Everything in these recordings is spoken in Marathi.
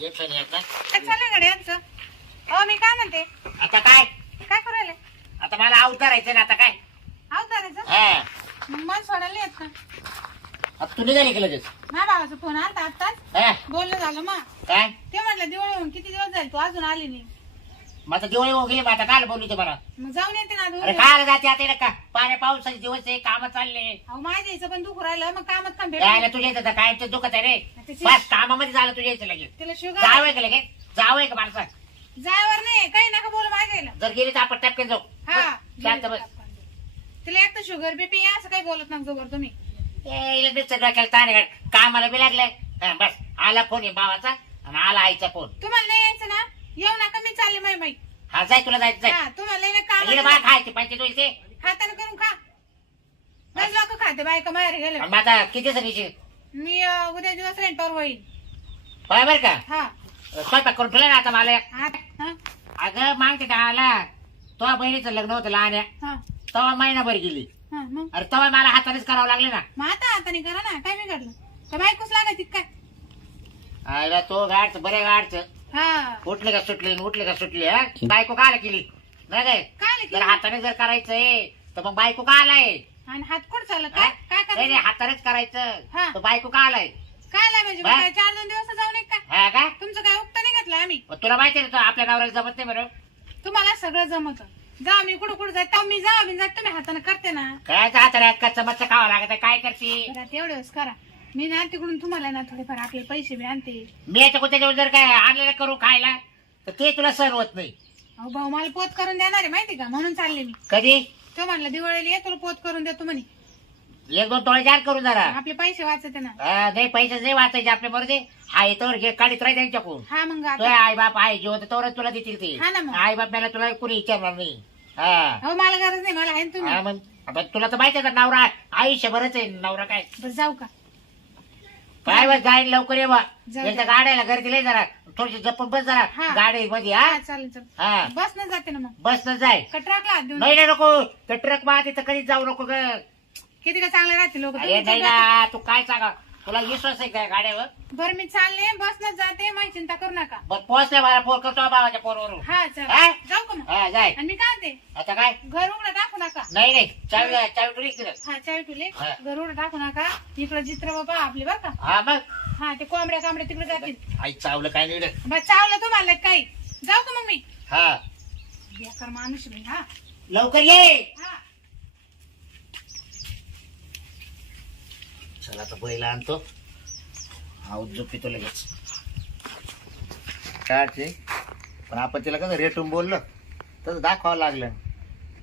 एक नाही एक नाही. काय चालू गाडी यांचं? हो मी काय म्हणते, आता काय काय करायला? आता मला अवतारायचं ना आता काय अवतारायचं हा मग मन सोडायला येत का? आता तू निघाली की लगेच माझ्या भावाचा फोन आलता आत्ताच, हा बोलणं झालं मग. काय ते म्हटलं दिवाळी होऊन किती दिवस जाईल, तू अजून आली नाही. मग आता दिवाळी होऊन गेली मग आता काय बोलू ते मला मग जाऊन येते ना अरे दिवाळी. काय जाते आता इकडे का पाण्या पावसाचे दिवस आहे काम चालले अहो माझ्या इथं पण दुखू राहिलं, मग कामात काम यायला भेट. तुझ्या इथं काय ते दुखत आहे रे त्याची- बस कामामध्ये झालं तुझ्या इथं लगेच तिला शुगर जावं का लगेच जावं का माणसा जायवर नाही, काही नका बोलू माझ्याला. जर गेली तर आपण टपके जाऊ हा शांत बस तिला एक तर शुगर बीपी असं काही बोलत नका जोबर तुम्ही. कामाला बी लागलंय हा, बस आला फोन आहे भावाचा आणि आला आईचा फोन तुम्हाला नाही यायचं ना, येऊ नका, मी चालले माई. हा जाय तुला जायचं जाय हा तुम्हाला नाही इकडे बा काम खायचे पैसे तुझे हाताने करून खा. बस लोक खाते बायका बाहेर गेले. मग आता किती सनीची मी उद्या दिवस रेंटवर होईल. पाय बर का हा स्वयंपाक करून ठेवला ना आता मला हा हा अगं मागते आला तो बहिणीचं लग्न होतं लहान हा तवा महिनाभर गेली हा मग अरे तवा मला हातानेच करावं लागले ना आता हाताने करा ना, काय बिघडलं? तर बायकोच लागायची काय? अरे तो गाडच बरे गाडच हा उठले का सुटले उठले का सुटले हा बायको काला केली नाही काय काय जर हाताने जर करायचंय तर मग बायको का आलाय आणि हात कुठं चाललं हा? काय काय नाही नाही, करायचं? हातानेच करायचं हा. तर बायको का आलाय काय लागायचे म्हणजे? बा- काय 4-2 दिवस जाऊन एक काय हा का तुमचं काय उक्त नाही घेतलं आम्ही. मग तुला माहिती आहे ना तो आपल्या नवऱ्याला जमत नाही बरं तुम्हाला सगळं जमत. जा मी कुठं जात मी जा मी जात तुम्ही हाताने करते ना. काय हाताने कच्चा मच्चा खावा लागत आहे, काय करते बरं तेवढंच करा. मी ना तिकडून तुम्हाला ना थोडेफार आपले पैसे बी आणते. मी याच्या कुत्याच्या जर काय आणलेलं करू खायला तर ते तुला सहन होत नाही अहो भाऊ मला पोत करून देणार आहे माहिती का, म्हणून चालले मी. कधी तो म्हणला दिवाळीला ये तुला पोत करून देतो म्हणे. एक दोन तोळे जार करू जरा आपले पैसे वाचते ना. नाही पैसे नाही वाचायचे आपल्या बरोबर आई तर घे काढीत राही त्यांच्याकडून हा मग तो आता आई बाप आई जेव्हा तेवढं तुला देतील ते हा ना मग. आई बाप मला तुला कोणी विचारणार नाही हा अहो मला गरज नाही, मला आहे ना तुम्ही. हा, मग आता तुला तर माहिती आहे का नवरा आयुष्यभरच आहे नवरा काय बस जाऊ का? काय बस जाईल लवकर ये बा जाऊ एकदा दे. गाड्याला गर्दी लय जरा थोडीशी जपून बस जरा हा. गाडी मध्ये हा हा चालेल चालेल. हा बस न जाते ना मग. बस न जाय कटराकला हात देऊन नाही नाही नको ते ट्रक मा तिथं कधीच जाऊ नको ग किती का चांगले राहते लोक. अरे नाही ना तू काय सांगा तुला विश्वास आहे काय गाड्यावर बरं मी चालले, बस न जाते, माझी चिंता करू नका. मग पोहोचल्या मला फोन करतो भावाच्या फोनवरून हा हा? चल जाऊ का मग? हा जाय आणि मी काय ते आता काय घर उघडं टाकू नका. नाही नाही चावी चावी तुला इकडे हा चावी तुले हा. घर उघडं टाकू नका. इकडे चित्र बाबा आपले बरं का. हा मग हा ते कोंबड्या कांबड्या तिकडे जातील. आई चावलं काय नाही रे. बस चावलं तुम्हाला काही. जाऊ का मग मी? हा बेकार माणूस मी. हा लवकर ये हा चला आता बैला आणतो आऊत झोपितो लगेच काढचे पण आपण तिला कसं रेटून बोललो तसं दाखवावं लागलं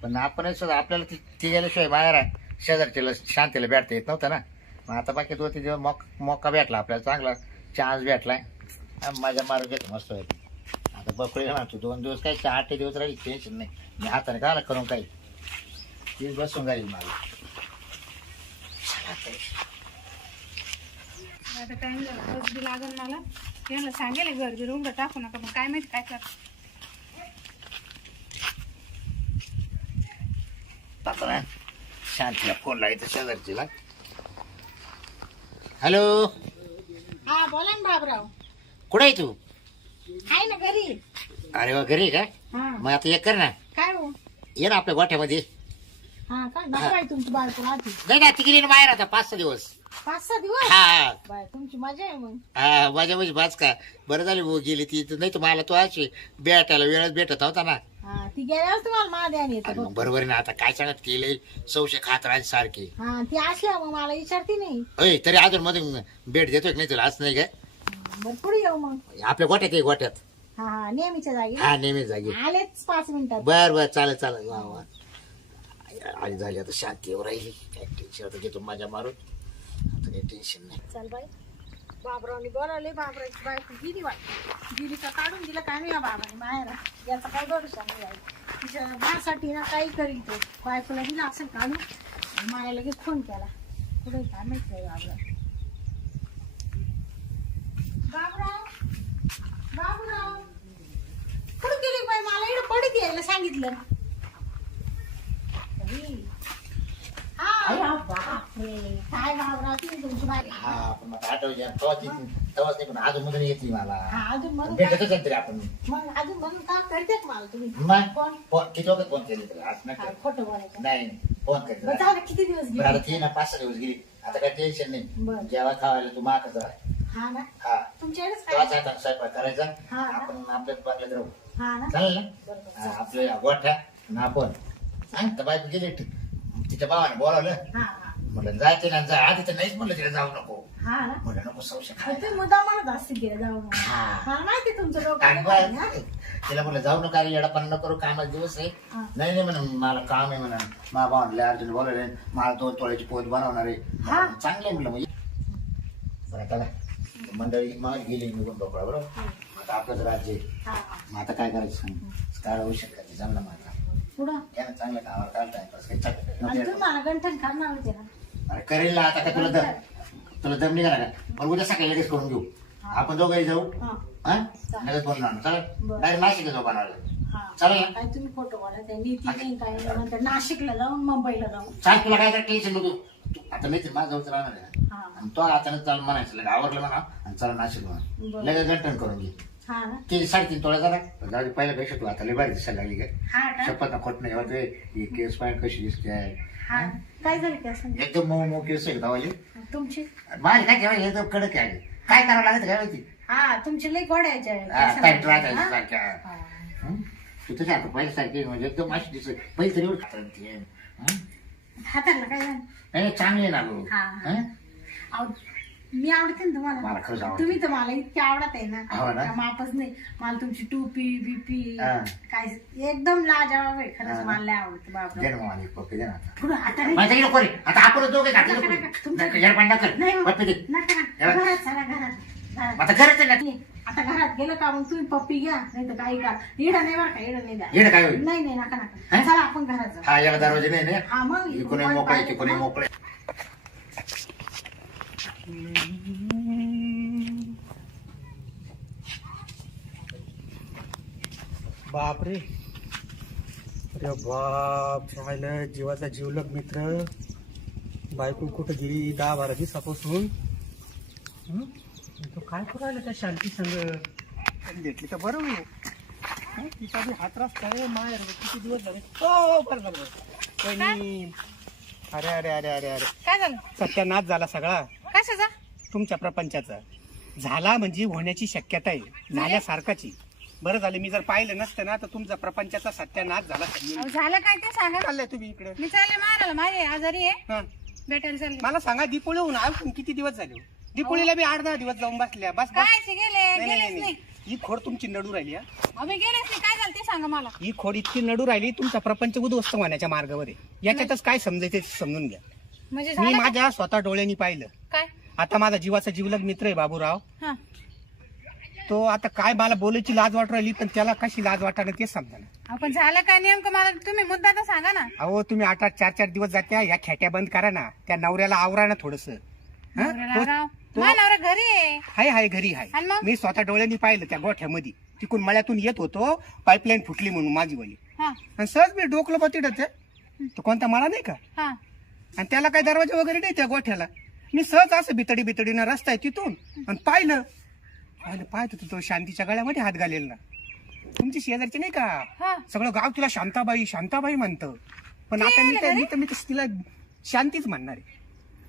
पण आपणच आपल्याला ती गेल्याशिवाय बाहेर आहे शेजारच्याला शांतीला भेटता येत नव्हतं ना मग आता बाकी तो तिथे मोका भेटला आपल्याला चांगला चान्स भेटलाय माझ्या मारून घेतो मस्त आता बकळीला म्हणतो 2 दिवस काही 8 दिवस राहील टेन्शन नाही मी हाताने काला करून काही ती बसून जाईल मला आता टाइम झाला, बस बी लागल मला. यांना सांगेल घर बी उघडं टाकू नका, पण काय माहिती काय कर. आता ना शांतीला फोन लावायचा शेजारचीला हॅलो हा बोला ना बाबराव. कुठे आहे तू आहे ना घरी. अरे वा घरी आहे का हा मग आता एक कर ना काय हो? ये ना आपल्या गोठ्यामध्ये हा काय बाय तुमची बायको राहते नाही ना तिकडे बाहेर आता 5-6 दिवस 5-6 दिवस. हा बाय तुमची मजा आहे मग. हा माझ्या म्हणजे भाच का बरं झाली भाऊ गेली ती नाही तर मला तो अशी भेटायला वेळच भेटत होता ना हा ती गेल्यावर तुम्हाला महाध्यान आणि येतं. मग बरोबर आहे ना आता काय सांगत केले सौशे खात राहायचे सारखे हा ती असल्या मग मला विचारते नाही. अय तरी अजून मध्ये भेट देतोय की नाही तुला असं नाही काय बरं पुढे येऊ मग. आपल्या गोठ्यात आहे गोठ्यात हा हा नेहमीच्या जागी. हा नेहमी जागी आलेच 5 मिनिटात. बर बर चालेल चालेल वा वा आणि झाली आता शांतीवर राहिली काय टेन्शन आता घेतो माझ्या मारून आता काही टेन्शन नाही चल बाई बाबरावनी बोलावले. बाबराची बायको गेली वाटत. गेली का काढून दिलं काय नाही या बाबाने माहेरा. याचा काय भरोसा नाही आहे. तिच्या माझ्यासाठी ना काही करील तो. बायकोला दिला असेल काढून आणि मला लगेच फोन केला. कुठे काय माहित नाही बाबराव. बाबराव बाबराव कुठे गेली बाई? मला इकडे पडत यायला सांगितलं. हा काय बाबराव तुम्ही तुमची बाई हा पण मग आठवण तेव्हाच नाही पण अजून मधून येते मला हा अजून म्हणून भेटतच आहे तरी आपण मग अजून म्हणून का करतेच मला तुम्ही मग फोन फोन किती वखत फोन केले तुला आज हा, नका खोटं बोलायचं नाही फोन बरं, करतो जाऊ दे, किती दिवस बरं आता गेले ती ना 5-6 दिवस गेली आता काय टेन्शन नाही बरं. जेव्हा खावायला तू माकच हा ना हा तुमच्याकडेच तेव्हाच काय आता स्वयंपाक करायचा हा. आपण आपल्याच बागल्यात राहू हा ना चालेल ना बरोबर हा, आपले गोठ्या ना आपण सांग तर बायको गेली तिच्या भावाने बोलावलं हा हा म्हटलं जायचे ना जा आधी तर नाहीच म्हणलं तिला जाऊ नको हा ना म्हटलं नको संशय पण तुम्ही मुद्दा म्हणत असते गेले जाऊ म्हणून. हा. हा माहिती तुमचं डोकं काय नाही ना? बरं? तिला म्हटलं जाऊ नका रे, येडापण नको करू कामाचा दिवस आहे हा. नाही नाही म्हणून मला काम आहे म्हणून मा भावनले अर्जुन बोलवले मला 2 तोळ्याची पोत बनवणार हा. आहे चांगले म्हटलं म्हणजे बरं आता काय? मंडळी मग गेली निघून बघा बरोबर आता आपलंच राज्य आहे. हा, हा. मग आता काय करायचं सांग काय होऊ शकत जमलं माझा पुढं त्यानं चांगलं कामावर काल टाइमपास काही आणि तुम्ही मला गंठन करणार होते ना अरे करेल ना आता काय तुला दम नाही करा पण उद्या सकाळी लगेच करून घेऊ आपण दोघंही जाऊ हा हा लगेच बोलणार चालेल बरं. डायरेक्ट नाशिक जाऊ बनावलं हा चालेल ना काय तुम्ही खोटं बोलत आहे नीती नाही काय नाही. नंतर नाशिकला जाऊन मुंबईला जाऊन चाल तुला काय टेन्शन नको आता नाही माझ्या जवळच राहणार आहे हा आणि तो अचानक चाल म्हणायचं लगे आवडलं म्हणा आणि चला नाशिक म्हणा बरं. लगेच गंठन करून घे हा ना ते 3.5 तोळा जरा जाऊ दे पहिल्यापेक्षा तू आता लय भारी दिसायला लागली काय हा का शपथ ना खोट नाही एवढं ही केस पाय कशी दिसते आहे हा काय झालं काय सांग एकदम मऊ मऊ केस आहे धावाली तुमची माझी काय जेव्हा एकदम कडक आहे काय करावं लागत काय माहिती हा तुमची लई गोड्याच्या टाईट राहत हा? सारख्या हा. हं? तू तुझ्या आता पहिले सारखी म्हणजे एकदम अशी दिसत पहिले तरी एवढं खातात ती हं? हाताला काय झालं नाही चांगले ना गो हा, हा. अहो, मी आवडते ना मला तुम्हाला खरंच आवडते. तुम्ही तर मला इतके आवडत आहे ना हो ना? का मापच नाही मला तुमची टोपी बीपी हा. काय एकदम लाजवाब आहे खरंच हा. मला लय आवडतं दे बाबा ना मला एक पप्पी दे ना आता पुढं हाताने माझ्या इकडे कोणी आता आपण दोघे नका, नका, तुमच्या- नाही हो. पप्पी दे नका एवढं. घरात चला घरात आता घरच आहे ना नाही, आता घरात गेलं का मग तुम्ही पप्पी घ्या नाही तर काही का इडं नाही बरं का इडं नाही द्या इकडे काय होईल नाही नाही नका नका हा? चला आपण घरात जाऊ हा याला दरवाजे नाही ना हा मग कोणी मोकळे कोणी मोकळे बापरे अरे बाप राहिलं जीवाचा जीवलग मित्र बायको कुठं गेली 10-12 दिवसापासून तो काय करू राहिला त्या शांती संग भेटली तर बरं होईल हं? तिचा बी हात रस्ता आहे माहेर किती दिवस झाले हो बरं झालं वहिनी. अरे अरे अरे अरे अरे काय झालं सत्यानाश झाला सगळा कशाचा तुमच्या प्रपंचाचा झाला म्हणजे होण्याची शक्यता आहे झाल्यासारखाची बरं झालं मी जर पाहिलं नसतं ना तर तुमचा प्रपंचाचा सत्यानाश झाला अहो, झालं काय ते सांगा चाललंय तुम्ही इकडे मी चालले मारायला माझे आजारी आहे हा भेटायला चालले मला सांगा दीपोळी होऊन अजून किती दिवस झाले हो? दीपोळीला बी 8-10 दिवस जाऊन बसल्या बस बस काय ते गेले नाही, नाही, गेलेच नाही. नाही ही खोड तुमची नडू राहिली हा. अहो, मी गेलेच नाही काय झालं ते सांगा मला ही खोड इतकी नडू राहिली तुमचा प्रपंच उद्ध्वस्त होण्याच्या मार्गावर आहे याच्यातच काय समजायचं ते समजून घ्या म्हणजे मी झालं काय? माझ्या स्वतः डोळ्यांनी पाहिलं काय आता माझा जीवाचा जीवलग मित्र आहे बाबूराव हा तो आता काय मला बोलायची लाज वाटू राहिली पण त्याला कशी लाज वाटणं तेच समजा आपण झालं काय नेमकं मला तुम्ही मुद्दा तर सांगा ना अहो तुम्ही 8-8 4-4 दिवस जात्या या खेट्या बंद करा ना त्या नवऱ्याला आवरा ना थोडस नवऱ्याला राव. माझा नवरा घरी आहे हाय घरी हाय आणि मग? मी स्वतः डोळ्यांनी पाहिलं त्या गोठ्यामध्ये तिकून मळ्यातून येत होतो पाईपलाईन फुटली म्हणून माझी वाली हा आणि सहज मी डोकलं बतिडत तो कोणता मळा नाही का हा आणि त्याला काही दरवाजा वगैरे नाही त्या गोठ्याला मी सहज असं बितडीनं रस्ता आहे तिथून आणि पाहिलं पाहत होतो तो शांतीच्या गळ्यामध्ये हात घालेल ना तुमची शेजारची नाही का हा सगळं गाव तिला शांताबाई म्हणतं पण आता मी तिला शांतीच म्हणणार आहे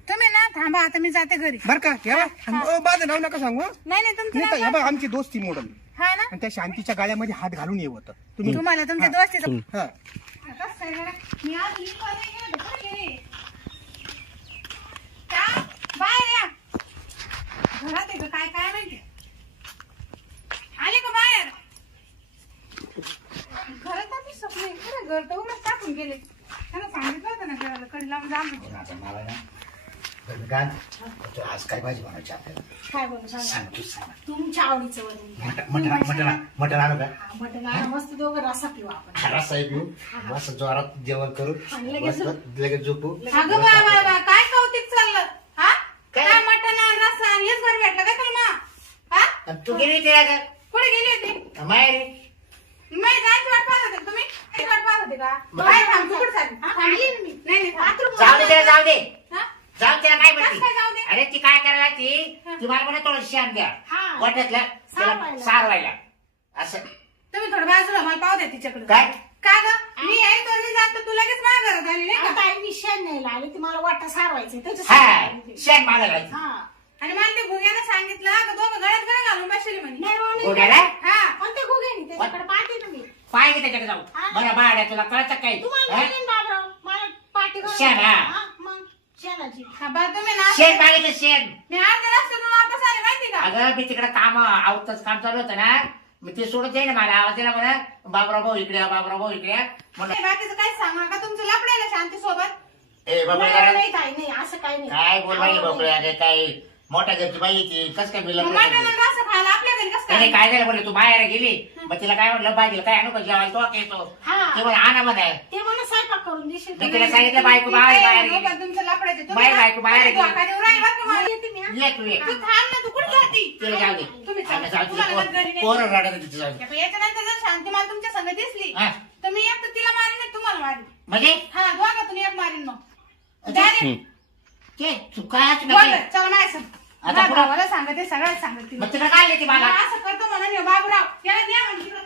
तुम्ही ना थांबा आता मी जाते घरी बरं का हे बघ, माझं नाव नका सांगू हं. नाही नाही तुमचं नाही तर नाव हे बघ आमची दोस्ती मोडल काय? हा ना आणि त्या शांतीच्या गाळ्यामध्ये हात घालून येत होतं तुम्ही तुम्हाला तुमच्या दोस्तीचं हा. कसं आहे बरं? मी आज लिंक वगैरे केलं होतं. कुठे गेली? का? बाहेर या घरात आहे का काय काय माहिती आले का बाहेर घरात आम्ही स्वप्न खरं घर तर उलट टाकून गेले त्यांना सांगितलं होतं ना घराला कडी लावून जा म्हणून. आता मला ना बरं का? तू आज काय भाजी बनवायची आपल्याला काय बोलू सांगा सांग तू सांग तुमच्या आवडीचं वरण घ्या. मटण आणू का हा, मटण आणा, मस्त दोघं रसा पिऊ आपण रस्सा पिऊ मस्त जोरात जेवण करू आणि लगेच मस्त लगेच झोपू अगं बाबा काय कौतिक चाललं हा काय? काय मटण आणि रस्सा आणि हेच घर भेटलं काय तुला मा हा आणि तू गेली ते का कुठे गेली होती माहेरी मी जायची वाट पाहत होते तुम्ही जायची वाट पाहत होते का काय थांब तू कुठे चालली? हा, थांबली ना मी नाही नाही बाथरूम जाऊ दे जाऊ दे हा जाऊ तिला काय कसं काय जाऊ दे? म्हणते? अरे ती काय करायला ती मला म्हणा थोडं शेण द्या हा. वाट्यातलं तिला सारवायला. सारवायला असं तुम्ही थोडं बाजूला मला पाहू द्या तिच्याकडे काय का ग मी आहे तर मी जात तू लगेच माझ्या घरात आली नाही का आता आई मी शेण न्यायला आले ती मला वाटा सारवायचं हा त्याच्यासाठी शेण मागायला हा आणि मला ते भुग्याला सांगितलं का दोघं गळ्यात गळा घालून बसले म्हणे नाही हो, नाही. गोड्याला हा कोणते गुगेनी त्याच्याकडे पाहते ना मी पाय घे त्याच्याकडे जाऊ हा. बरं बाड्या तुला कळतं काही तुम्हाला हा? माहिती ना बाबराव मला पाठी करून शेण, हा. हा, मग शेणाची हा बरं तुम्ही ना शेण मागितलं शेण मी अर्ध्या रस्त्यातून वापस आले माहिती का अगं मी तिकडे काम आवतच काम चालू होतं ना मी ते सोडत जाईन मला आवाज दिला म्हणा बाबराव भाऊ इकडे या, बाबराव भाऊ इकडे या. म्हणलं हे बाकीचं काय सांगा का तुमचं लपडे ना शांती सोबत ए बाबा नाही नाही ताई, नाही असं काही नाही काय बोल बाई अहो, बापरे अगं काय मोठ्या घरची बाई ती कस काय मिळलं मटण रस्सा खायला आपल्या घरी कसं अरे काय काय झालं बोलले तू बाहेर गेली मग तिला काय म्हटलं भाजीला काय आणू का जेवायला तो येतो हा. ते म्हणे आणा म्हणे ते मला स्वयंपाक करून देशील मी तिला सांगितलं बायको बाहेर बाहेर नको गेली का तुमचं लपडायचे बाई बायको बाहेर गेली. धोका देऊ राहिले बरं का मला. येते मी, हा. ये तू ये तू थांब ना तू कुठे जाती तिला जाऊ दे तुम्ही चला. अगं जाऊ दे तुम्हाला घरी नाही. पोरं रडत तिथे जाऊ दे याच्यानंतर जर शांती मला तुमच्या संग दिसली हा. तर मी एक तर तिला मारीन एक तुम्हाला मारीन म्हणजे हा दोघातून एक मारीन मग Direct. ते चुकाच बोल नाही बरं, चला माझ्या संग. आता माझ्या पुढं- भावाला सांगते सगळ्यात सांगते मग तिला काय येते मला असं करतो म्हणून हे बाबूराव याला द्या म्हणजे तिकडं